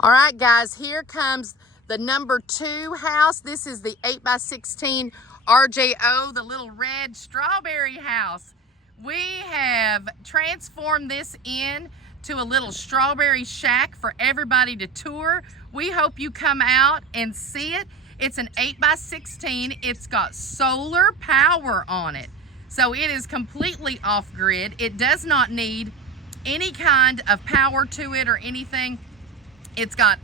All right, guys, here comes the number 2 house. This is the 8x16 RJO, the little red strawberry house. We have transformed this in to a little strawberry shack for everybody to tour. We hope you come out and see it. It's an 8x16. It's got solar power on it. So it is completely off-grid. It does not need any kind of power to it or anything. It's gonna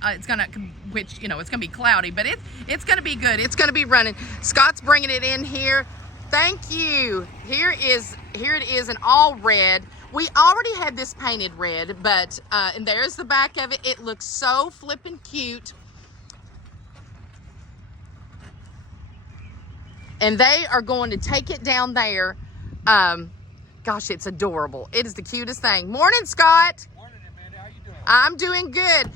be cloudy, but it's gonna be good. It's gonna be running. Scott's bringing it in here. Thank you. Here it is in all red. We already had this painted red, but and there's the back of it. It looks so flippin' cute. And they are going to take it down there. Gosh, it's adorable. It is the cutest thing. Morning, Scott. Morning, Amanda. How you doing? I'm doing good.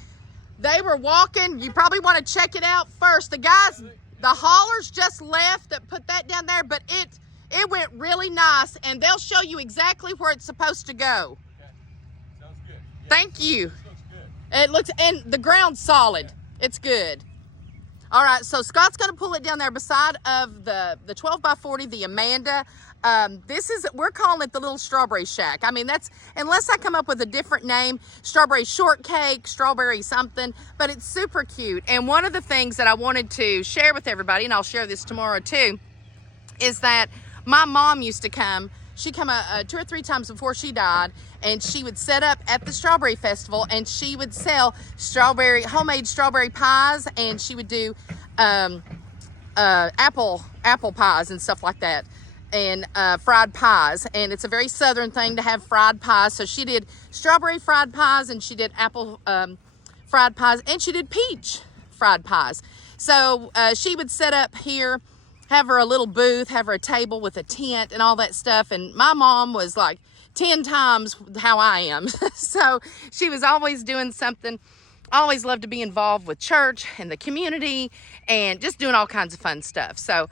They were walking. You probably want to check it out first. The guys, the haulers just left that put that down there, but it went really nice, and they'll show you exactly where it's supposed to go. Okay. Sounds good. Yeah, Thank you. This looks good. It looks, and the ground's solid. Yeah. It's good. All right, so Scott's going to pull it down there beside of the 12x40, the Amanda. We're calling it the little strawberry shack. I mean, that's, unless I come up with a different name, strawberry shortcake, strawberry something, but it's super cute. And one of the things that I wanted to share with everybody, and I'll share this tomorrow too, is that my mom used to come. She come 2 or 3 times before she died, and she would set up at the strawberry festival, and she would sell homemade strawberry pies, and she would do apple pies and stuff like that, and fried pies. And it's a very southern thing to have fried pies. So she did strawberry fried pies, and she did apple fried pies, and she did peach fried pies. So she would set up here, have her a little booth, have her a table with a tent and all that stuff. And my mom was like 10 times how I am. So she was always doing something. Always loved to be involved with church and the community and just doing all kinds of fun stuff. So,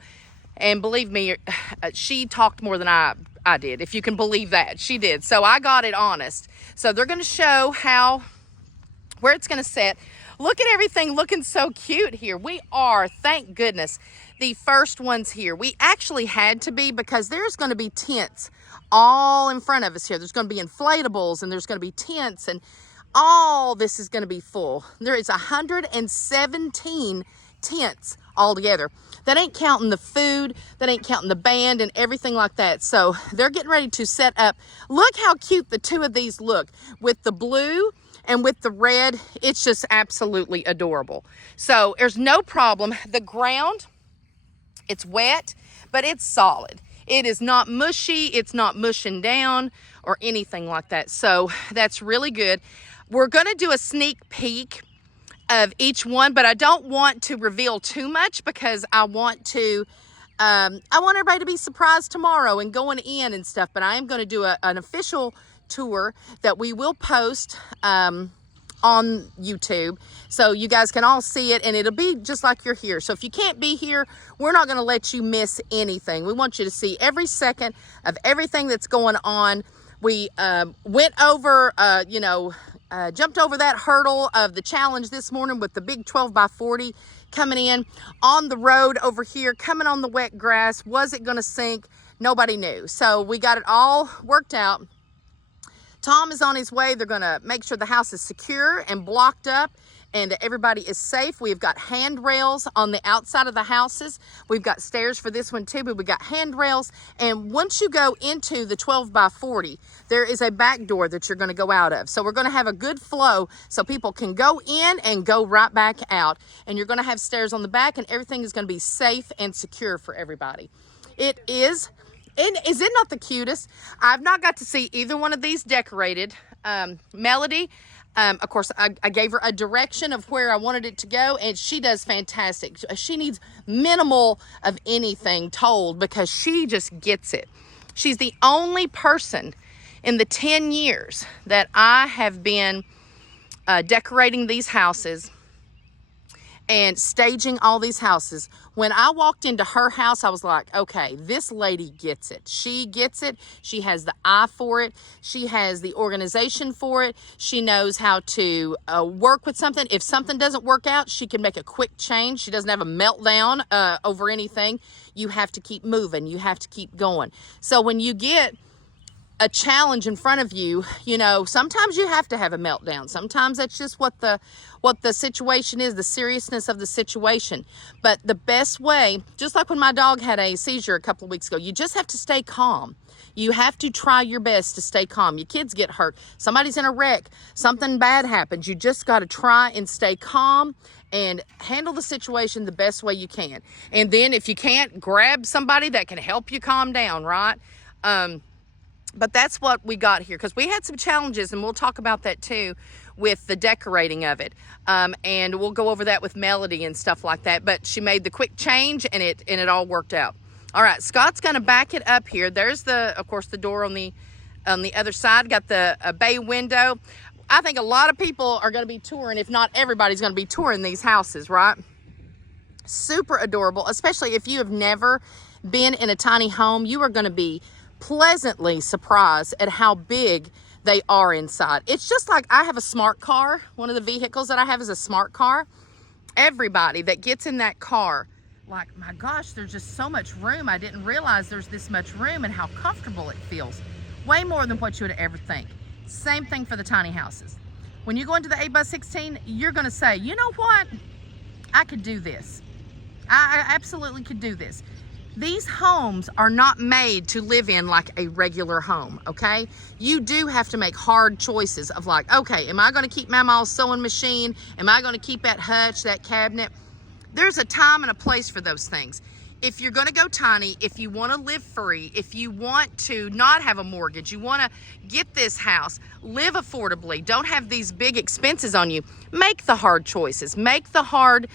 and believe me, she talked more than I did, if you can believe that. She did. So I got it honest. So they're going to show where it's going to sit. Look at everything looking so cute here. We are, thank goodness, the first ones here. We actually had to be, because there's going to be tents all in front of us here. There's going to be inflatables, and there's going to be tents, and all this is going to be full. There is 117 tents altogether. That ain't counting the food, that ain't counting the band and everything like that. So they're getting ready to set up. Look how cute the 2 of these look with the blue and with the red. It's just absolutely adorable. So there's no problem. The ground, it's wet, but it's solid. It is not mushy. It's not mushing down or anything like that. So that's really good. We're going to do a sneak peek of each one, but I don't want to reveal too much, because I want everybody to be surprised tomorrow and going in and stuff. But I am going to do an official tour that we will post on YouTube, so you guys can all see it, and it'll be just like you're here. So if you can't be here, we're not going to let you miss anything. We want you to see every second of everything that's going on. We went over, jumped over that hurdle of the challenge this morning with the big 12x40 coming in on the road over here, coming on the wet grass. Was it going to sink? Nobody knew. So we got it all worked out. Tom is on his way. They're going to make sure the house is secure and blocked up and everybody is safe. We've got handrails on the outside of the houses. We've got stairs for this one too, but we got handrails. And once you go into the 12x40, there is a back door that you're going to go out of. So we're going to have a good flow so people can go in and go right back out. And you're going to have stairs on the back, and everything is going to be safe and secure for everybody. It is. And is it not the cutest? I've not got to see either one of these decorated. Melody, of course, I gave her a direction of where I wanted it to go, and she does fantastic. She needs minimal of anything told, because she just gets it. She's the only person in the 10 years that I have been decorating these houses and staging all these houses. When I walked into her house, I was like, okay, this lady gets it. She gets it. She has the eye for it. She has the organization for it. She knows how to work with something. If something doesn't work out, she can make a quick change. She doesn't have a meltdown over anything. You have to keep moving. You have to keep going. So when you get a challenge in front of you, you know, sometimes you have to have a meltdown. Sometimes that's just what the situation is, the seriousness of the situation. But the best way, just like when my dog had a seizure a couple of weeks ago, you just have to stay calm. You have to try your best to stay calm. Your kids get hurt. Somebody's in a wreck. Something bad happens. You just got to try and stay calm and handle the situation the best way you can. And then if you can't, grab somebody that can help you calm down, right? But that's what we got here, because we had some challenges, and we'll talk about that too with the decorating of it. And we'll go over that with Melody and stuff like that. But she made the quick change, and it all worked out. All right, Scott's going to back it up here. There's of course, the door on the other side. Got the bay window. I think a lot of people are going to be touring, if not everybody's going to be touring these houses, right? Super adorable, especially if you have never been in a tiny home. You are going to be pleasantly surprised at how big they are inside. It's just like I have a smart car. One of the vehicles that I have is a smart car. Everybody that gets in that car, like, my gosh, there's just so much room. I didn't realize there's this much room and how comfortable it feels. Way more than what you would ever think. Same thing for the tiny houses. When you go into the 8x16, you're going to say, you know what? I could do this. I absolutely could do this. These homes are not made to live in like a regular home, okay? You do have to make hard choices of like, okay, am I gonna keep Mama's sewing machine? Am I gonna keep that hutch, that cabinet? There's a time and a place for those things. If you're gonna go tiny, if you wanna live free, if you want to not have a mortgage, you wanna get this house, live affordably, don't have these big expenses on you, make the hard choices, make the hard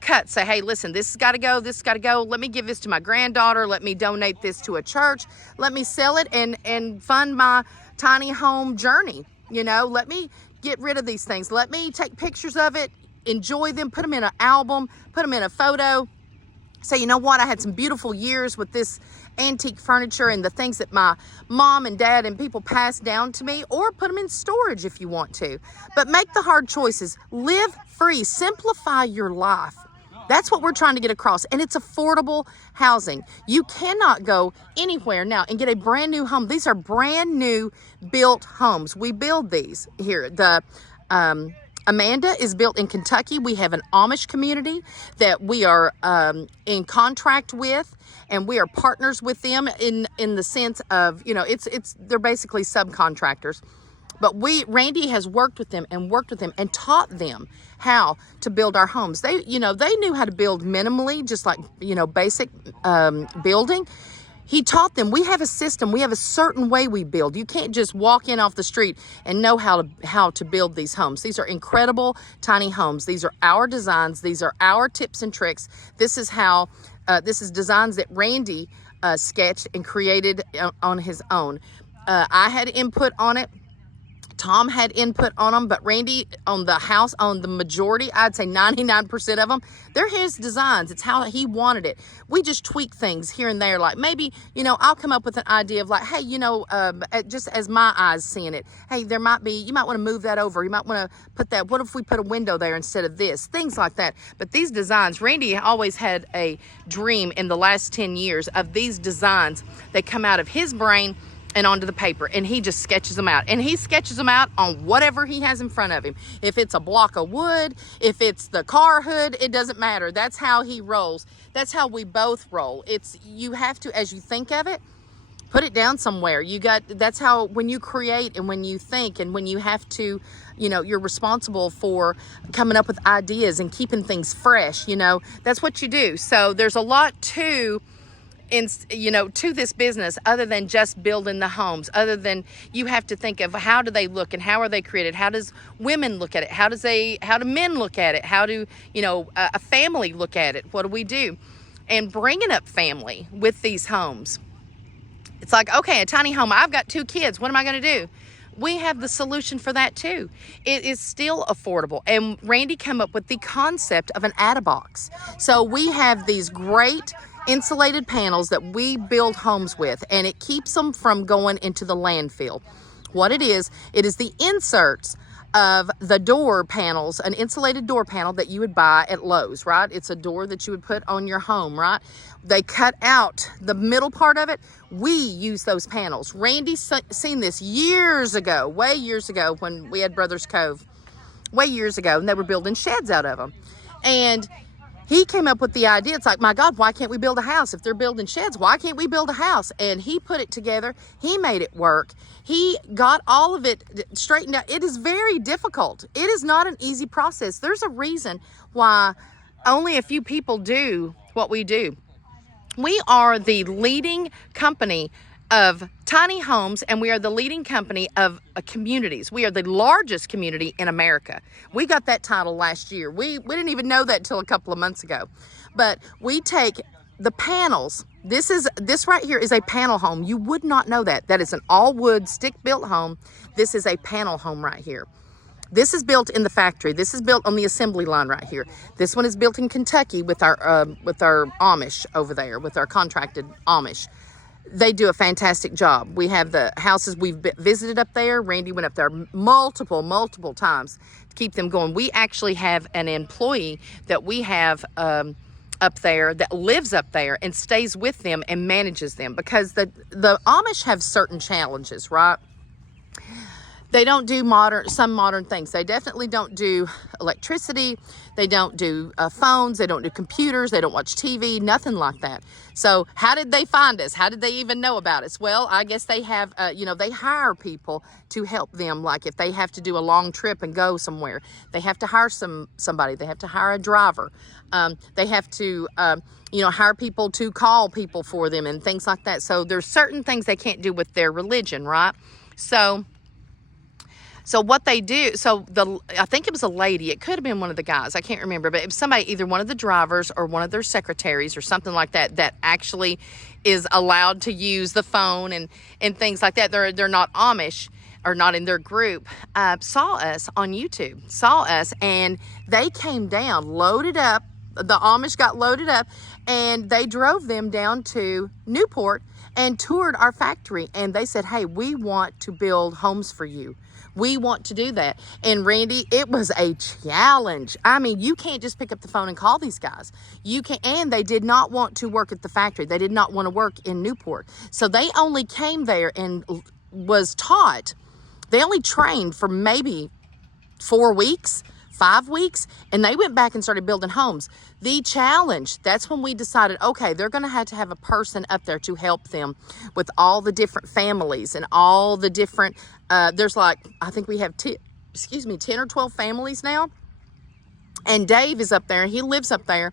cut. Say, hey, listen, this has got to go, this has got to go. Let me give this to my granddaughter. Let me donate this to a church. Let me sell it and fund my tiny home journey. You know, let me get rid of these things. Let me take pictures of it, enjoy them, put them in an album, put them in a photo. Say, you know what? I had some beautiful years with this antique furniture and the things that my mom and dad and people passed down to me, or put them in storage if you want to. But make the hard choices. Live free. Simplify your life. That's what we're trying to get across. And it's affordable housing. You cannot go anywhere now and get a brand new home. These are brand new built homes. We build these here. The Amanda is built in Kentucky. We have an Amish community that we are in contract with, and we are partners with them in the sense of, you know, they're basically subcontractors. But Randy has worked with them and taught them how to build our homes. They knew how to build minimally, just like, you know, basic building. He taught them. We have a system. We have a certain way we build. You can't just walk in off the street and know how to build these homes. These are incredible tiny homes. These are our designs. These are our tips and tricks. This is designs that Randy sketched and created on his own. I had input on it. Tom had input on them, but Randy on the majority, I'd say 99% of them, they're his designs. It's how he wanted it. We just tweak things here and there. Like maybe, you know, I'll come up with an idea of like, hey, you know, just as my eyes seeing it, hey, you might want to move that over. You might want to put that, what if we put a window there instead of this? Things like that. But these designs, Randy always had a dream in the last 10 years of these designs that come out of his brain and onto the paper, and he just sketches them out. And he sketches them out on whatever he has in front of him. If it's a block of wood, if it's the car hood, it doesn't matter. That's how he rolls. That's how we both roll. You have to, as you think of it, put it down somewhere. That's how, when you create and when you think and when you have to, you know, you're responsible for coming up with ideas and keeping things fresh, you know, that's what you do. So there's a lot to this business other than just building the homes, other than you have to think of how do they look and how are they created? How does women look at it? How do men look at it? How do, you know, a family look at it? What do we do? And bringing up family with these homes. It's like, okay, a tiny home. I've got 2 kids. What am I going to do? we have the solution for that too. It is still affordable. And Randy came up with the concept of an add-a-box. So we have these great insulated panels that we build homes with, and it keeps them from going into the landfill. What it is the inserts of the door panels, an insulated door panel that you would buy at Lowe's, right? It's a door that you would put on your home, right? They cut out the middle part of it. We use those panels. Randy seen this years ago, way years ago, when we had Brothers Cove, way years ago, and they were building sheds out of them. And he came up with the idea. It's like, my God, why can't we build a house? If they're building sheds, why can't we build a house? And he put it together. He made it work. He got all of it straightened out. It is very difficult. It is not an easy process. There's a reason why only a few people do what we do. We are the leading company of tiny homes, and we are the leading company of communities. We are the largest community in America. We got that title last year. We didn't even know that till a couple of months ago. But we take the panels. This right here is a panel home. You would not know that. That is an all-wood, stick-built home. This is a panel home right here. This is built in the factory. This is built on the assembly line right here. This one is built in Kentucky with our Amish over there, with our contracted Amish. They do a fantastic job. We have the houses we've visited up there. Randy went up there multiple times to keep them going. We actually have an employee that we have up there that lives up there and stays with them and manages them, because the Amish have certain challenges, right? They don't do some modern things. They definitely don't do electricity. They don't do phones. They don't do computers. They don't watch TV, nothing like that. So how did they find us? How did they even know about us? Well, I guess they have, they hire people to help them. Like if they have to do a long trip and go somewhere, they have to hire somebody. They have to hire a driver. They have to, hire people to call people for them and things like that. So there's certain things they can't do with their religion, right? So what they do, I think it was a lady, it could have been one of the guys, I can't remember, but it was somebody, either one of the drivers or one of their secretaries or something like that, that actually is allowed to use the phone and things like that. They're not Amish or not in their group, saw us on YouTube, and they came down, loaded up, the Amish got loaded up, and they drove them down to Newport and toured our factory, and they said, hey, we want to build homes for you. We want to do that. And Randy, it was a challenge. I mean, you can't just pick up the phone and call these guys. You can, and they did not want to work at the factory. They did not want to work in Newport. So they only came there and was taught. They only trained for maybe 4 weeks, 5 weeks, and they went back and started building homes. The challenge, that's when we decided, okay, they're going to have a person up there to help them with all the different families and all the different, there's like, I think we have 10 or 12 families now. And Dave is up there, he lives up there.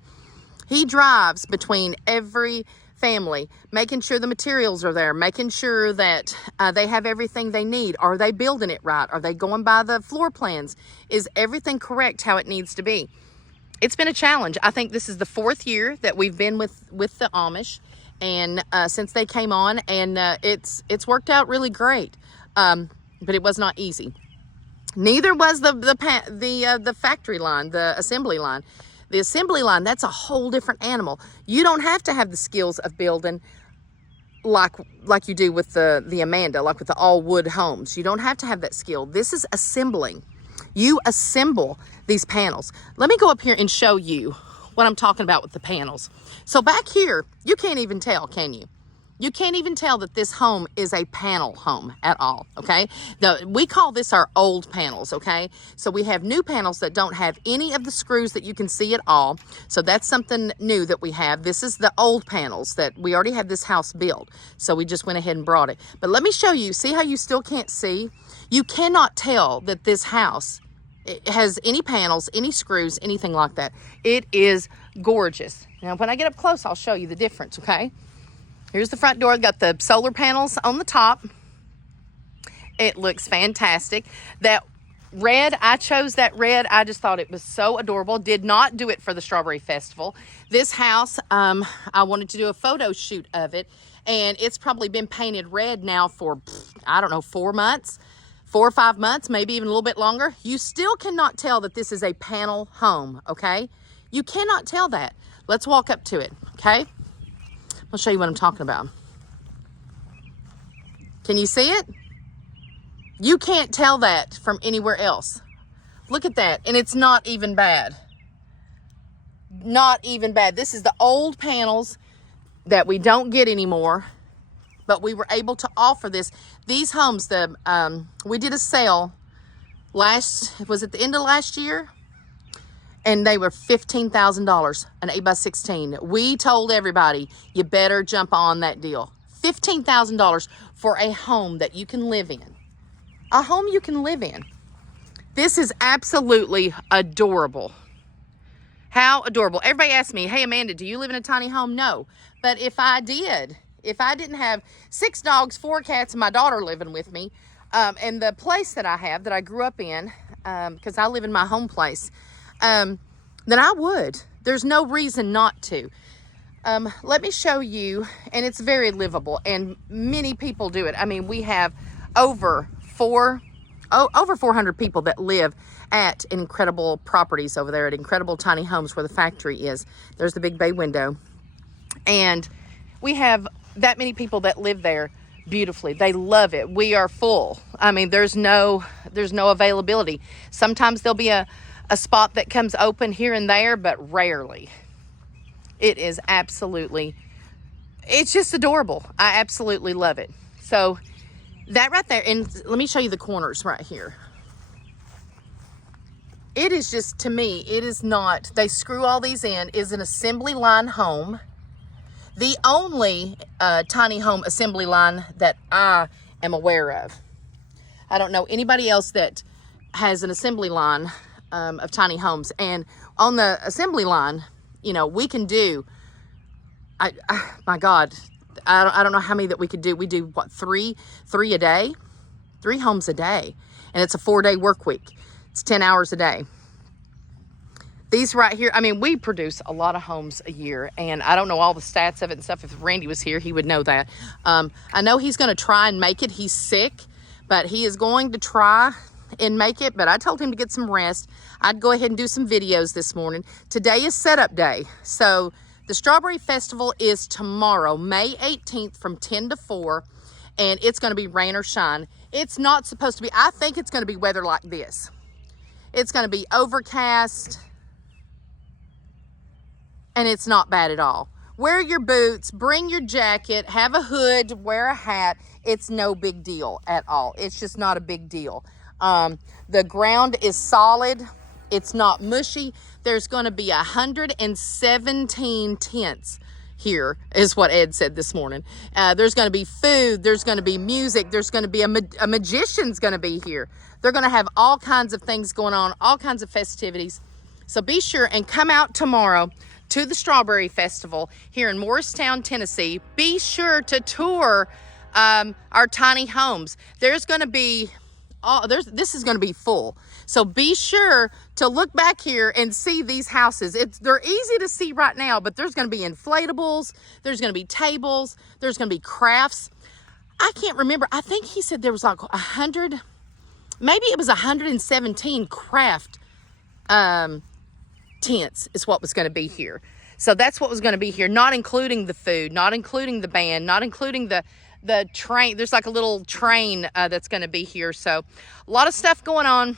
He drives between every family, making sure the materials are there, making sure that they have everything they need. Are they building it right? Are they going by the floor plans? Is everything correct how it needs to be? It's been a challenge. I think this is the 4th year that we've been with the Amish, and since they came on, and it's worked out really great. But it was not easy. Neither was the factory line, the assembly line. The assembly line, that's a whole different animal. You don't have to have the skills of building like you do with the Amanda, like with the all wood homes. You don't have to have that skill. This is assembling. You assemble these panels. Let me go up here and show you what I'm talking about with the panels. So back here, you can't even tell, can you? You can't even tell that this home is a panel home at all, okay? We call this our old panels, okay? So we have new panels that don't have any of the screws that you can see at all. So that's something new that we have. This is the old panels that we already have this house built. So we just went ahead and brought it. But let me show you, see how you still can't see? You cannot tell that this house has any panels, any screws, anything like that. It is gorgeous. Now, when I get up close, I'll show you the difference, okay? Here's the front door. Got the solar panels on the top. It looks fantastic. That red, I chose that red. I just thought it was so adorable. Did not do it for the Strawberry Festival. This house, I wanted to do a photo shoot of it, and it's probably been painted red now for, I don't know, 4 months. 4 or 5 months, maybe even a little bit longer, you still cannot tell that this is a panel home, okay? You cannot tell that. Let's walk up to it, okay? I'll show you what I'm talking about. Can you see it? You can't tell that from anywhere else. Look at that, and it's not even bad. Not even bad. This is the old panels that we don't get anymore, but we were able to offer this. These homes, we did a sale was it the end of last year? And they were $15,000, an 8x16. We told everybody, you better jump on that deal. $15,000 for a home that you can live in. A home you can live in. This is absolutely adorable. How adorable. Everybody asks me, hey, Amanda, do you live in a tiny home? No. But if I didn't have 6 dogs, 4 cats, and my daughter living with me, and the place that I have, that I grew up in, because I live in my home place, then I would. There's no reason not to. Let me show you, and it's very livable, and many people do it. I mean, we have over 400 people that live at Incredible Properties over there at Incredible Tiny Homes where the factory is. There's the big bay window. And we have that many people that live there beautifully. They love it. We are full. I mean, there's no availability. Sometimes there'll be a spot that comes open here and there, but rarely. It is absolutely, it's just adorable. I absolutely love it. So that right there, and let me show you the corners right here. It is just, to me, it is not, they screw all these in, is an assembly line home. The only tiny home assembly line that I am aware of. I don't know anybody else that has an assembly line of tiny homes. And on the assembly line, you know, we can do, my God, I don't know how many that we could do. We do, what, three a day? 3 homes a day. And it's a 4-day work week. It's 10 hours a day. These right here, I mean, we produce a lot of homes a year, and I don't know all the stats of it and stuff. If Randy was here, he would know that. I know he's going to try and make it. He's sick, but he is going to try and make it. But I told him to get some rest. I'd go ahead and do some videos this morning. Today is setup day. So the Strawberry Festival is tomorrow, May 18th from 10 to 4, and it's going to be rain or shine. It's not supposed to be, I think it's going to be weather like this. It's going to be overcast, and it's not bad at all. Wear your boots, bring your jacket, have a hood, wear a hat. It's no big deal at all. It's just not a big deal. The ground is solid. It's not mushy. There's going to be 117 tents here, is what Ed said this morning. There's going to be food. There's going to be music. There's going to be a magician's going to be here. They're going to have all kinds of things going on, all kinds of festivities. So be sure and come out tomorrow to the Strawberry Festival here in Morristown, Tennessee. Be sure to tour our tiny homes. There's going to be, this is going to be full. So be sure to look back here and see these houses. They're easy to see right now, but there's going to be inflatables. There's going to be tables. There's going to be crafts. I can't remember. I think he said there was like 100, maybe it was 117 craft tents is what was going to be here. So that's what was going to be here, not including the food, not including the band, not including the train. There's like a little train that's going to be here. So a lot of stuff going on.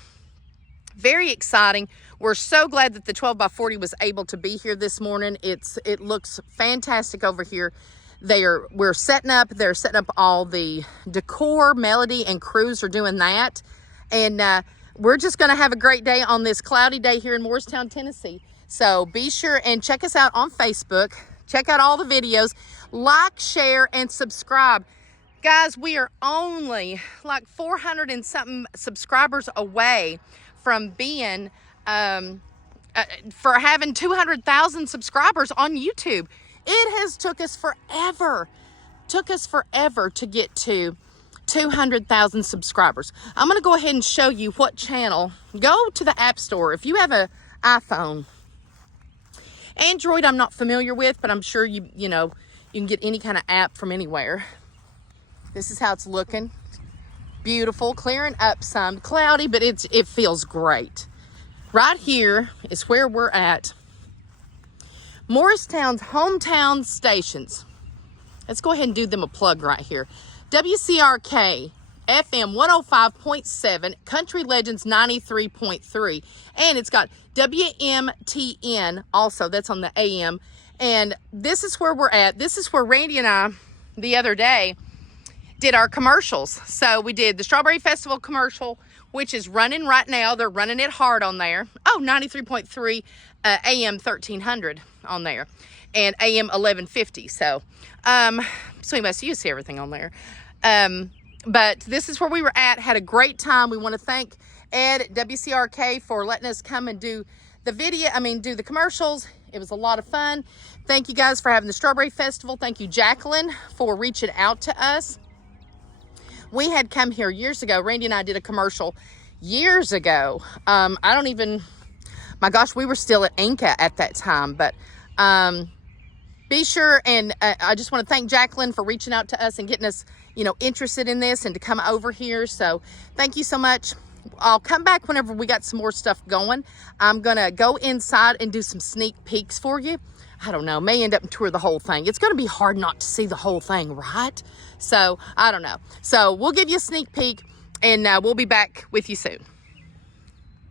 Very exciting. We're so glad that the 12x40 was able to be here this morning. It looks fantastic over here. We're setting up. They're setting up all the decor. Melody and Cruz are doing that. And we're just going to have a great day on this cloudy day here in Morristown, Tennessee. So be sure and check us out on Facebook. Check out all the videos. Like, share, and subscribe. Guys, we are only like 400 and something subscribers away from being, for having 200,000 subscribers on YouTube. It has took us forever to get to 200,000 subscribers. I'm going to go ahead and show you what channel. Go to the App Store. If you have an iPhone, Android I'm not familiar with, but I'm sure you can get any kind of app from anywhere. This is how it's looking. beautiful, clearing up some, cloudy, but it feels great. Right here is where we're at. Morristown's hometown stations. Let's go ahead and do them a plug right here. WCRK FM 105.7, Country Legends 93.3, and it's got WMTN also, that's on the AM. And this is where we're at. This is where Randy and I, the other day, did our commercials. So we did the Strawberry Festival commercial, which is running right now. They're running it hard on there. Oh, 93.3 AM 1300 on there, and AM 1150. So we must use everything on there. But this is where we were at. Had a great time. We want to thank Ed at WCRK for letting us come and do the do the commercials. It was a lot of fun. Thank you guys for having the Strawberry Festival. Thank you, Jacqueline, for reaching out to us. We had come here years ago. Randy and I did a commercial years ago. My gosh, we were still at Inca at that time. But be sure, and I just want to thank Jacqueline for reaching out to us and getting us, interested in this and to come over here. So thank you so much. I'll come back whenever we got some more stuff going. I'm going to go inside and do some sneak peeks for you. I don't know, may end up and tour the whole thing. It's going to be hard not to see the whole thing, right? So, I don't know. So, we'll give you a sneak peek, and we'll be back with you soon.